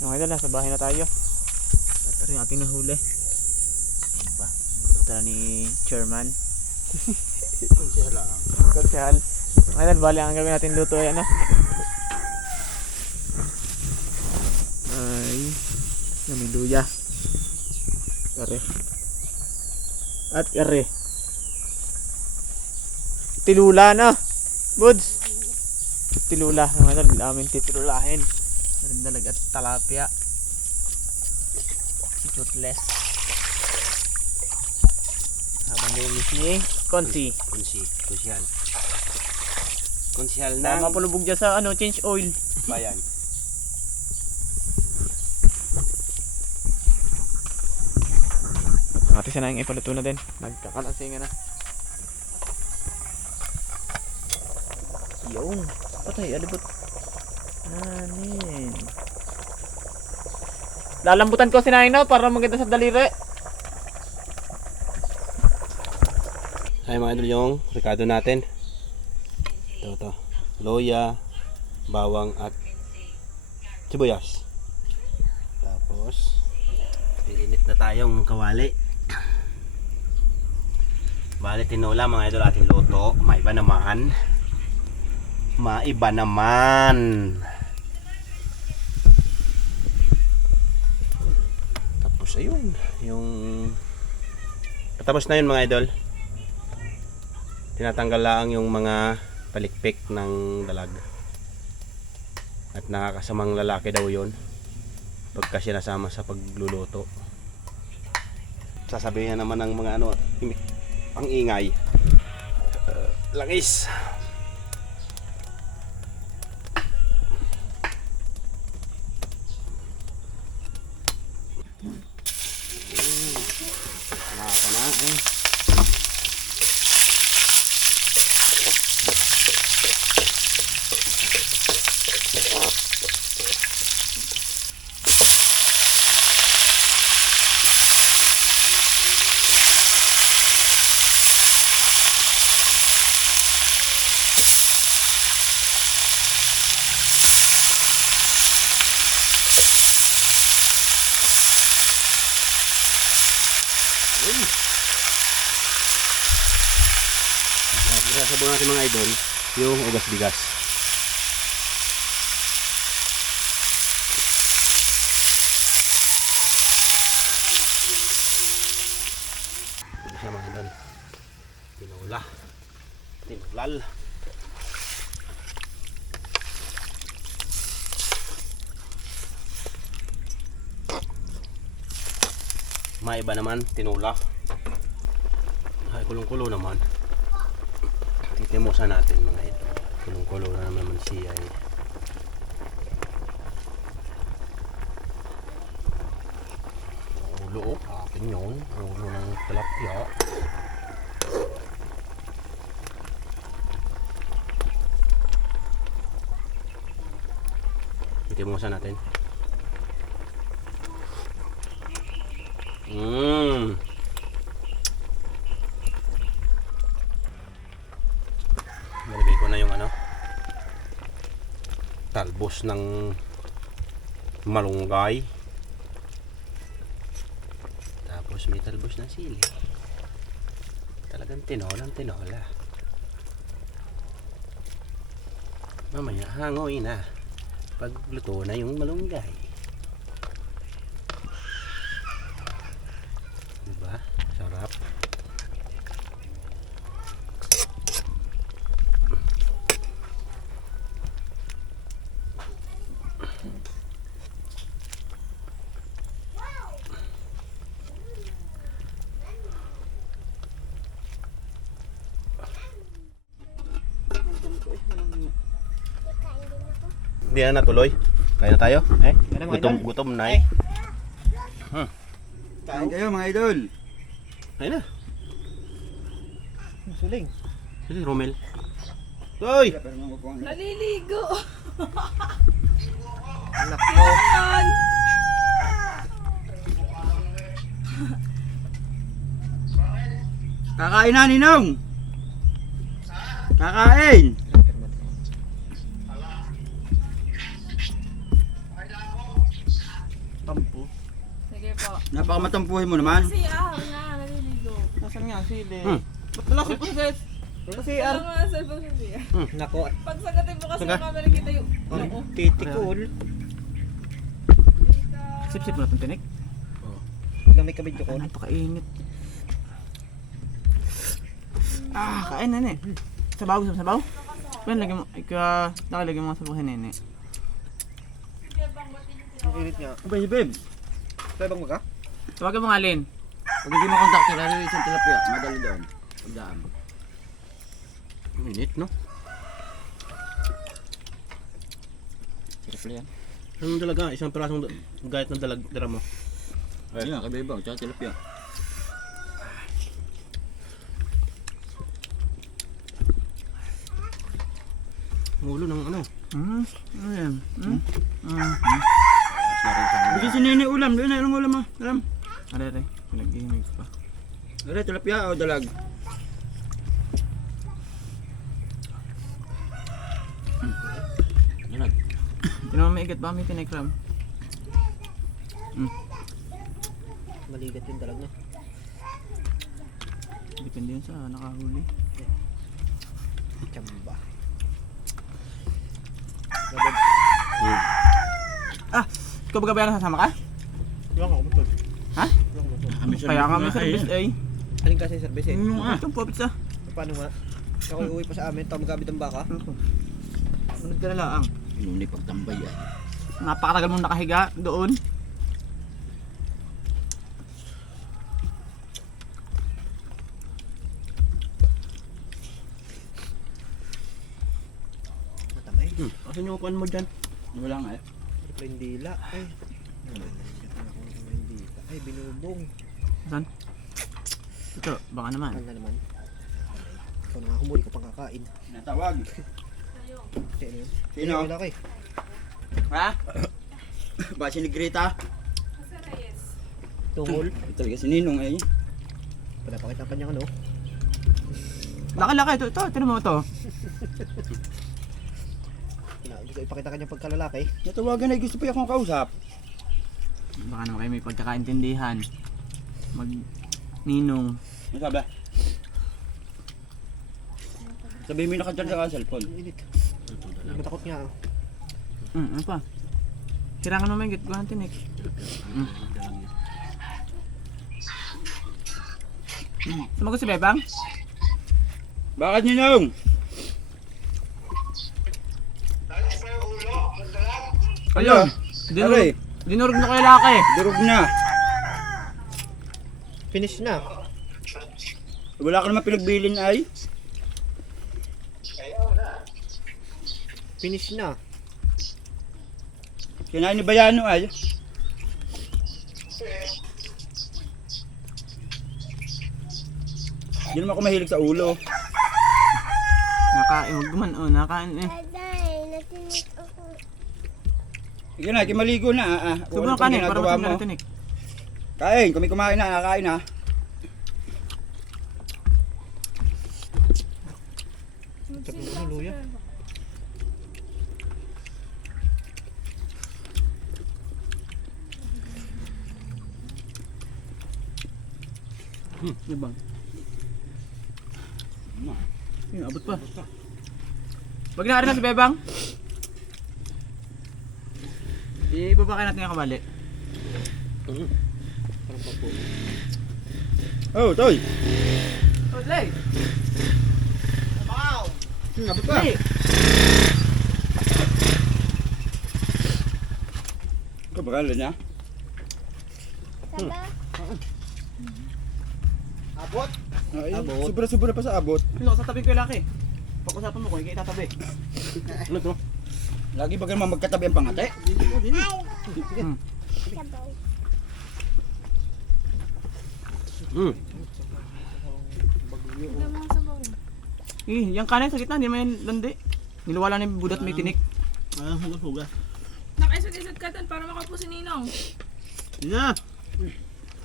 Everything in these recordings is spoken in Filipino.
Yung idol, nasa bahay na tayo. Ito yung ating nahuli. Ano pa? Ito ni Chairman. Konsyal lang. Konsyal. Mga idol, bali ang gawin natin luto ay ano? Ay, may luya. Kare. At kare. Tilula na. Buds. Tilula. Mga idol, amin titilulahin. Rindalag at talapia. Si Chutless. Habang linis ni Konsi. Konsyal. Konsyal Na ng mapulubog dyan sa ano, change oil. bayan. Ate sana yung ipaluto na din. Nagkakalansingan na. Yung. Patay, alibot. Anin. Lalambutan ko si Naino para maganda sa daliri. Ay mga idol, yung rekado natin. Ito. Loya, bawang at sibuyas. Tapos pilinit na tayong kawali. Bali tinola mga idol ating luto. Maiba naman. Tapos ayun, yung tapos na yun mga idol. Tinatanggal lang yung mga palikpik ng dalag. At nakakasamang lalaki daw yun pagka sinasama sa pagluluto. Sasabihin naman ng mga ano, ang ingay. Langis. Naka na eh. Sasabaw natin mga idol yung ugas bigas. Ito siya mga idol. Tinulal. Maiba naman tinula. Ay kulong-kulo naman. Titimusan natin mga ito. Kulong-kulo na naman siya eh. Ulo oh, akin yun. Ulo ng tilapia. Titimusan natin. Nalagay ko na yung ano, talbos ng malunggay. Tapos may talbos ng sili. Talagang tinola. Mamaya hangoy na pag luto na yung malunggay. Diba? Sarap. Hindi na natuloy. Kaya na tayo? Gutom na eh. Kain kayo mga idol. Kaya na. Suling. Sige, Romel. Toy! Naliligo. Anak mo. Yan. Kakain na Ninong. Kakain. Napakamatampuhin mo naman. Kasi ahang nga, naliligo. Nasaan nga ang sili? Hmm. Ba't wala si Princess? Sa CR. Ano nga sa ibang hindi. Nako. Pag sagatin mo kasi Saga. yung camera kita yung... Oo. Titikol. Sip-sip mo na itong tinik. Ilang may kabidyo ko. Ay, napakainit. Kain na eh. Sabaw, gusto mo sabaw? Ben, lagyan mo, nakalagyan mo sa buhay nene. Ang init nga. Abay, babe. Sabang mo ka? Tawagan mo nga, Lin. Pag hindi mo kontakto, release ang tilapia. Madali doon. Pagdaan. Ang init, no? Tilapia yan. Anong dalaga? Isang pirasong gayat ng dala mo. Ayun nga, kabibang. Tsaka tilapia. Mulo ng ano. Ano yan? Bigyan si Nene ulam. Doon na ilang ulam mo. Alam. Are, pinag-ihimig pa. Dali, tilapia o dalag? Dalag. Hindi naman maigat ba may tinikram? Maligat yung dalag niya. Depende yun sa nakahuli. Chamba. Ikaw ba gabayan sasama ka? Ilang ako butod. Ha? Kaya kami service eh. Aling kasi service eh? Itong po pizza. Paano nga? Ako uwi pa sa amin, tamagabit ang baka. Sunod ka na lang. Yun yung pagtambay ah. Napakatagal mong nakahiga doon. Matamay. Asan yung kuan mo dyan? Wala nga eh. Yung dila. Ay. Ay, binubong. Saan? Ito, baka naman. Ano naman? Ikaw na nga humuli ko pang kakain. Natawag. Sino yun? Sino? Wala kay. Ha? Ba si Negrita? Tungol? Ito talaga si Ninong eh. Pinapakita pa niya ano? Laki-laki, ito, tinan mo ito. Gusto ipakita kanya pagkalalaki. Natawagan na gusto pa akong kausap. Baka naman kayo may pagkakaintindihan. Mag-ninong. Ano sabi? Sabihin mo yung nakadyan sa cellphone. Matakot nga. Ano pa? Kailangan mo may gitguhan tinik. Sumagot si Bebang? Bakit Ninong? Ayun! Dinurog na kayo laki! Durog na. Finish na. Wala ka naman pinagbilin ay? Finish na. Kinain ni Bayano ay? Hindi naman ako mahilig sa ulo. Nakain, wag guman, nakain eh. Sige na, maligo na. Sobrang kanin, para matanda na tinik. Kain, kami kumain na, nakain na. Bebang. Yun, abot pa. Wag na rin na si Bebang. Ibaba kayo natin yung kabali. Oh, Toy! Olay! Wow! Abot pa! Ito ba kala niya? Abot? Abot? Sobra-sobra pa sa abot. Ano, sa tabi ko yung laki. Pag-usapan mo ko, hindi itatabi. Ano to? Lagi ba naman magkatabi ang pangate? Yung kanin sa gitna, hindi naman yung landi. Niluwala na yung budat may tinik. Hugas-hugas. Nakaisag-isag ka tan para makapo si Ninong.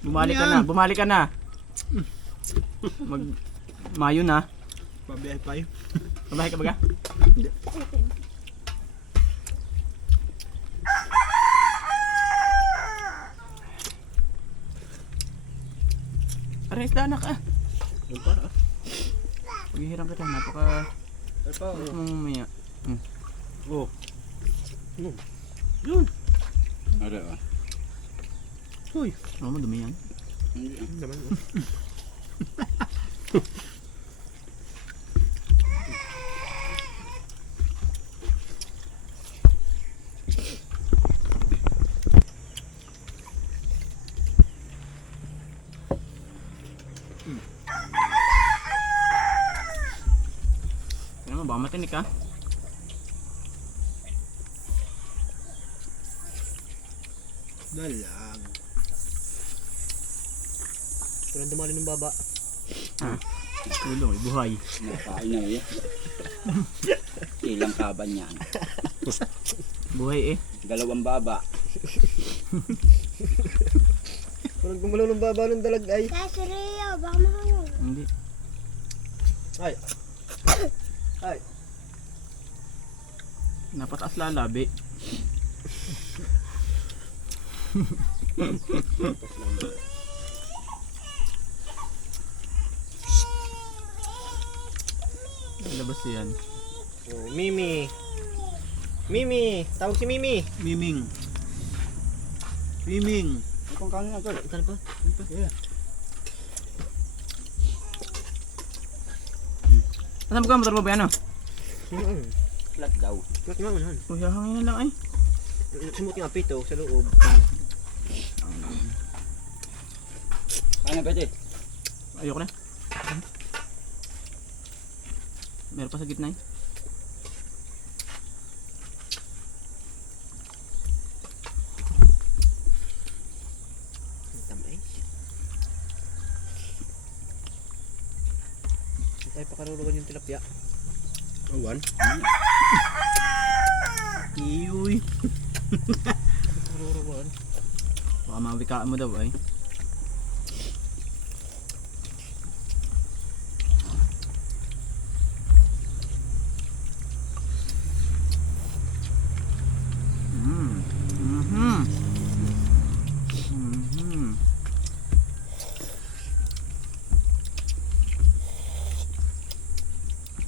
Bumalik ka na, bumalik ka na. Mayo na. Pabiyahe pa yun. Babahay ka ba ka? Aray, isda anak ah. Yung para. Paghihiram kita, napaka... Ay pa. Mamaya. Oh. Yun. Ano ah? Hoy. Oo, madumi yan. Hindi. Naman. Ano mo, baka matinik ah. Dalag. Walang dumali ng baba. Ulo, buhay. Nakain na eh. Ilang kaban yan. Buhay eh. Dalawang baba. Walang gumalaw ng baba ng dalag ay. Kasi Rio, baka mahulog. Hindi. Ay. Ay. Napataas lalabi. Labas yan. Oh, Mimi. Mimi. Tawag si Mimi. Miming. Miming. Kung kanin na tol. Saan ba? Asan ka motor mo ba yan oh? Flat daw. Bakit nga man? Uy, hangin na lang ay. Sumuti nga pito sa loob. Ano pwede? Ayoko na. Meron pa sa gitna eh. Tamay. Hindi tayo pakarulugan yung tilapia. Awan? Iuy. Pakarulugan. Baka mawikaan mo daw ay.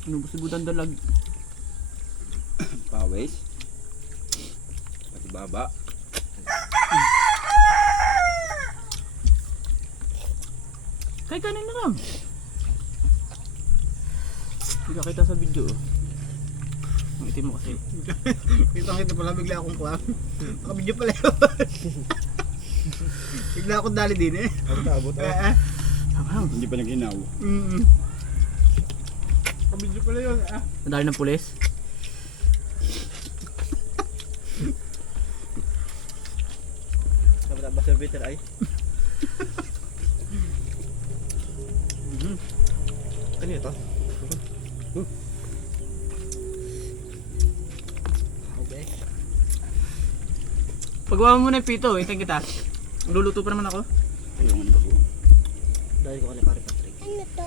Inubos-ibutan dalag. Pawis. Pati baba. Kay kanin na lang. Hindi ka kita sa video oh. Ang itim mo kasi. Kita pala bigla akong kuha. Nakabidyo pala yun. Bigla akong dali din eh. Abot. Habang. Hindi pa nag-inaw. Nakabidyo pala yun. Nadali ng pulis. Sabi na ba servitor ay? Kanina to? Okay. Pagawa mo muna yung pito, hintayin kita. Luluto pa naman ako. Ayun ang bago. Dahil ko kani pare Patrick. Ano to?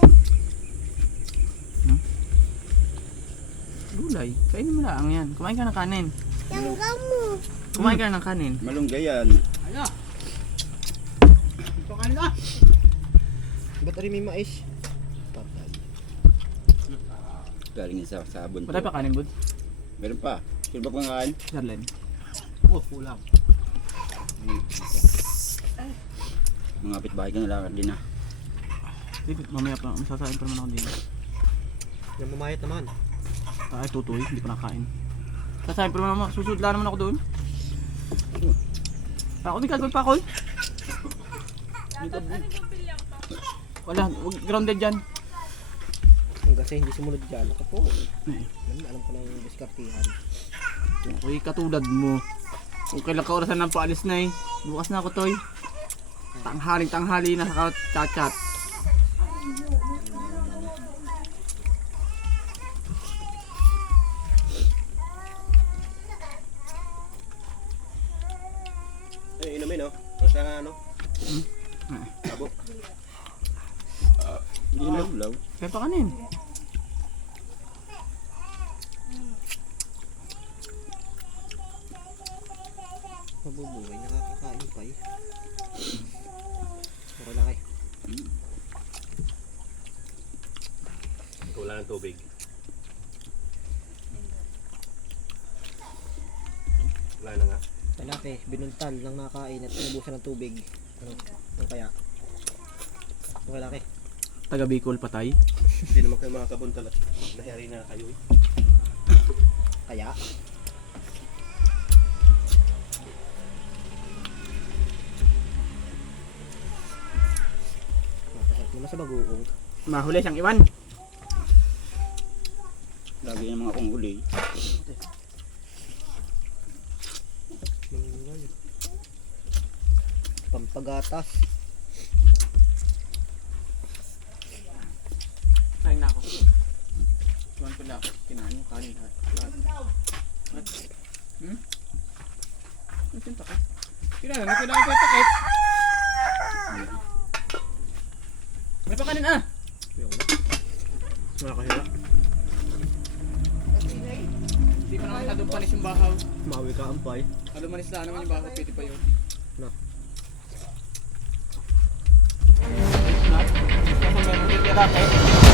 Gulay, kainin mo lang yan. Kumain ka ng kanin. Yung gamo. Kumain ka ng kanin. Malunggay yan. Ba't rin may mais? Patay. Galing yan sa sabon. Wala pa kanin, bud? Meron pa. Sino ba kung kain? Darlen. Oh, kulang. Mga kapitbahay ka nalakad din ah. Hindi, mamaya pa. Masasain pa naman ako din. Yung mamayat naman. Ay, tutoy. Hindi pa nakain. Sasain pa naman ako. Susudla naman ako doon. Ako, di gagawin pa ako. Dapat ano yung pilyang pa? Wala, huwag grounded dyan. Hanggang sa hindi sumunod dyan. Ako po. Alam ko ng diskartihan. Uy, katulad mo. Kung kailan ka orasan ng paalis na eh. Bukas na ako, Toy. Tanghali na sa chat-chat. Eh, inumin oh. Sa ano? Abo. Hindi na ulaw. Kaya pa kanin. Mabubuhay, nakakakain pa eh. Okay lang eh. Wala ng tubig. Wala na nga. Lalaki, binuntal ng nakain at inubusan ng tubig. Ano kaya? Okay, laki. Taga Bicol patay. Hindi naman kayo makakabuntal at nahiyari na kayo eh. Kaya? Matahit naman sa bagoong. Mahuli siyang iwan. Lagi yung mga kong huli. Pampagatas. Kain na ako. Iwan ko lang. Kinain mo kanin. Ano yung takip? Kailangan pa yung takip. May pakanin ah! Wala kahira. Hindi ko naman kadumpanis yung bahaw. Mawi ka ampay. Kadumpanis na naman yung bahaw. Pwede pa yun. No. Kasi meron din yung